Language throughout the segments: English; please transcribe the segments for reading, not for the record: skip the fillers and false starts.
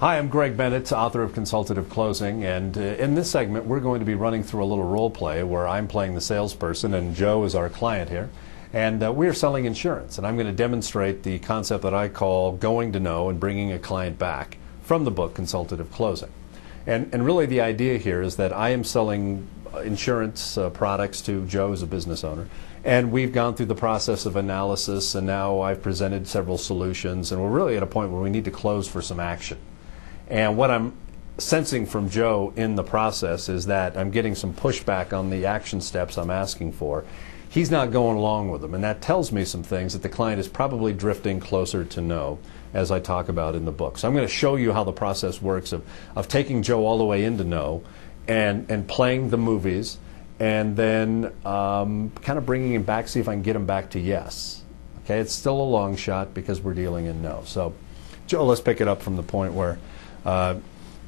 Hi, I'm Greg Bennett, author of Consultative Closing, and in this segment we're going to be running through a little role play where I'm playing the salesperson and Joe is our client here, and we're selling insurance, and I'm going to demonstrate the concept that I call going to know and bringing a client back from the book Consultative Closing. And really the idea here is that I am selling insurance products to Joe as a business owner, and we've gone through the process of analysis, and now I've presented several solutions, and we're really at a point where we need to close for some action. And what I'm sensing from Joe in the process is that I'm getting some pushback on the action steps I'm asking for. He's not going along with them, and that tells me some things that the client is probably drifting closer to know, as I talk about in the book. So I'm going to show you how the process works of taking Joe all the way into know and playing the movies, and then kind of bringing him back, see if I can get him back to yes. Okay, it's still a long shot because we're dealing in no. So Joe, let's pick it up from the point where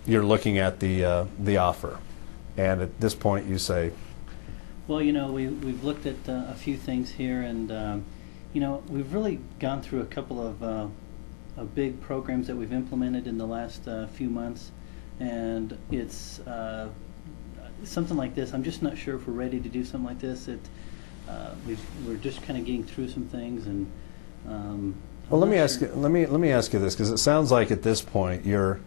you're looking at the offer, and at this point you say, well, you know, we've looked at a few things here, and you know, we've really gone through a couple of big programs that we've implemented in the last few months, and it's something like this. I'm just not sure if we're ready to do something like this. We're just kind of getting through some things, and well, let me ask you this, because it sounds like at this point you're,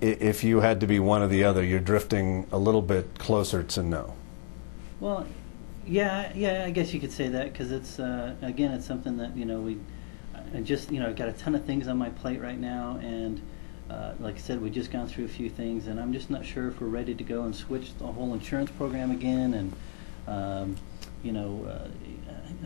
if you had to be one or the other, you're drifting a little bit closer to no. Well, yeah, I guess you could say that, because it's again, it's something that, you know, I just, you know, I've got a ton of things on my plate right now, and like I said, we've just gone through a few things, and I'm just not sure if we're ready to go and switch the whole insurance program again, and you know,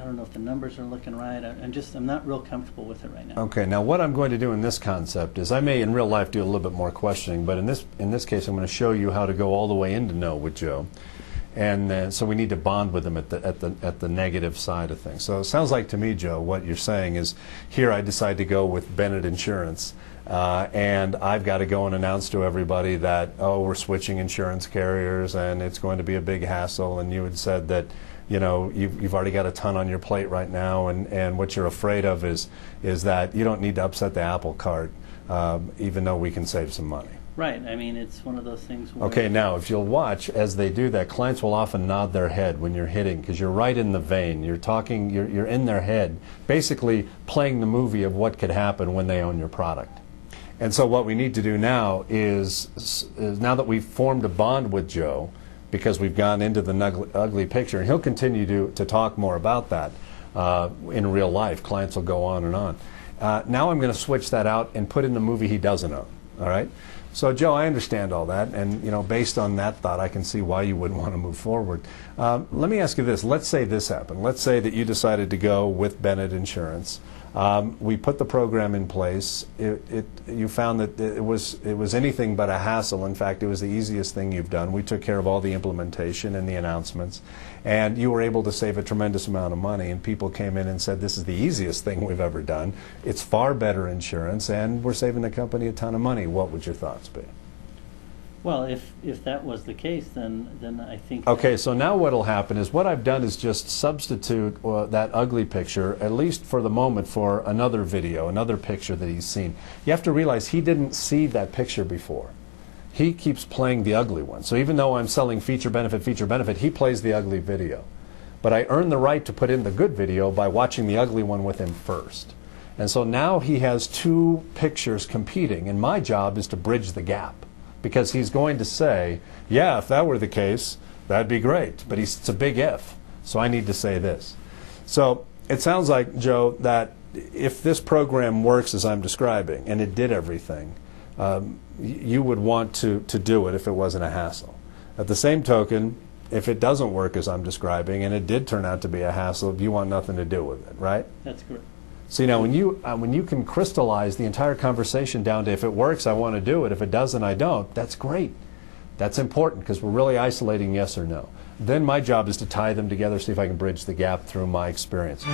I don't know if the numbers are looking right. I'm not real comfortable with it right now. Okay, now what I'm going to do in this concept is I may in real life do a little bit more questioning, but in this case I'm going to show you how to go all the way into no with Joe, and so we need to bond with him at the negative side of things. So it sounds like to me, Joe, what you're saying is, here I decide to go with Bennett Insurance, and I've got to go and announce to everybody that, oh, we're switching insurance carriers and it's going to be a big hassle, and you had said that, you know, you've already got a ton on your plate right now, and what you're afraid of is that you don't need to upset the apple cart, even though we can save some money. Right. I mean, it's one of those things where... Okay, now, if you'll watch, as they do that, clients will often nod their head when you're hitting, because you're right in the vein. You're talking, you're in their head, basically playing the movie of what could happen when they own your product. And so what we need to do now is now that we've formed a bond with Joe, because we've gone into the ugly picture, and he'll continue to talk more about that in real life. Clients will go on and on. Now I'm going to switch that out and put in the movie he doesn't own. All right? So Joe, I understand all that, and you know, based on that thought, I can see why you wouldn't want to move forward. Let me ask you this. Let's say this happened. Let's say that you decided to go with Bennett Insurance. We put the program in place. You found that it was anything but a hassle. In fact, it was the easiest thing you've done. We took care of all the implementation and the announcements, and you were able to save a tremendous amount of money, and people came in and said, this is the easiest thing we've ever done. It's far better insurance, and we're saving the company a ton of money. What would your thoughts be? Well, if that was the case, then I think... Okay, so now what will happen is what I've done is just substitute that ugly picture, at least for the moment, for another video, another picture that he's seen. You have to realize he didn't see that picture before. He keeps playing the ugly one. So even though I'm selling feature benefit, he plays the ugly video. But I earn the right to put in the good video by watching the ugly one with him first. And so now he has two pictures competing, and my job is to bridge the gap. Because he's going to say, yeah, if that were the case, that'd be great. But it's a big if, so I need to say this. So it sounds like, Joe, that if this program works as I'm describing, and it did everything, you would want to do it if it wasn't a hassle. At the same token, if it doesn't work as I'm describing, and it did turn out to be a hassle, you want nothing to do with it, right? That's correct. See, now when you can crystallize the entire conversation down to, if it works, I want to do it. If it doesn't, I don't. That's great. That's important, because we're really isolating yes or no. Then my job is to tie them together, see if I can bridge the gap through my experience.